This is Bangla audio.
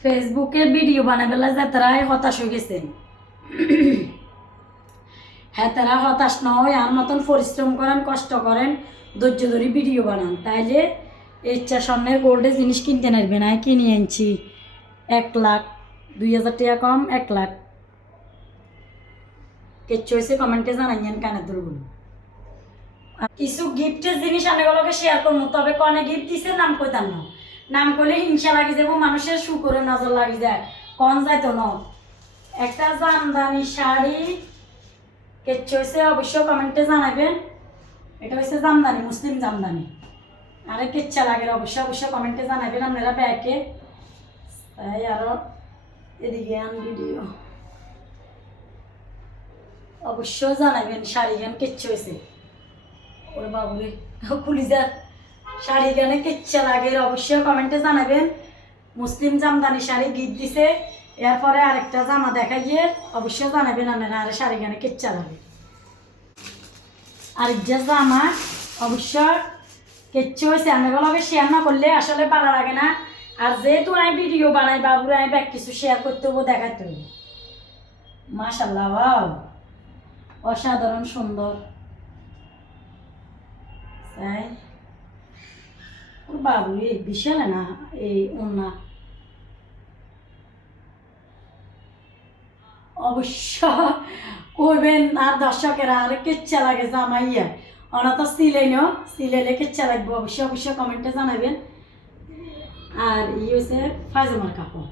ফেসবুকে ভিডিও বানাবেলা যে তারাই হতাশ হয়ে গেছেন। হ্যাঁ, তারা হতাশ নয়, আর মতন পরিশ্রম করেন, কষ্ট করেন, ধৈর্য ধরে ভিডিও বানান, তাইলে ইচ্ছা স্বর্ণের গোল্ডের জিনিস কিনতে নারবে না। কিনে আনছি 1,00,000, 2,000 টাকা কম 1,00,000। কেচ্ছ হয়েছে কমেন্টে জানাইয়েন কানের দুলগুলো। কিছু গিফটের জিনিস অনেকগুলোকে শেয়ার করবো, তবে কনে গিফট দিছে নাম কইতাম না। নাম করলে হিংসা লাগি যাবো, মানুষের শুকরে নজর লাগি যায়, কন যাইতো ন। একটা জামদানি শাড়ি কেচ্ছ হয়েছে অবশ্যই কমেন্টে জানাবেন। এটা হচ্ছে জামদানি, মুসলিম জামদানি। আরে কেচ্ছা লাগে অবশ্যই কমেন্টে জানাবেন আপনারা ব্যাকে। তাই আরো এদিকে আন ভিডিও অবশ্যই জানাবেন। শাড়ি গান কেচ্ছ হয়েছে, ওরে বাবুরে কুলিজার শাড়ি গানে কেচ্ছা লাগে অবশ্যই কমেন্টে জানাবেন। মুসলিম জামদানি শাড়ি গিফট দিছে, এরপরে আরেকটা জামা দেখা গিয়ে অবশ্যই জানাবেন আপনারা। আরে শাড়ি গানে কেচ্ছা লাগে আর যে জামা অবশ্য কেচ্ছ হয়েছে। আপনাগুলোকে শেয়ার না করলে আসলে ভালো লাগে না। আর যেহেতু আমি ভিডিও বানাই বাবুরে, আমি ব্যাগ কিছু শেয়ার করতে হবো, দেখাতে হবো। মাশাল্লাহ, ওয়াও, অসাধারণ সুন্দর। তাই বাবু এই বিশাল না এই ওনা। অবশ্য করবেন আর দর্শকেরা, আর কেচ্ছা লাগে জামাইয়া ওনা তো সিলেনও, সিলেলে কেচ্ছা লাগবে অবশ্যই কমেন্টে জানাবেন। আর ই হচ্ছে ফাইজামার কাপড়।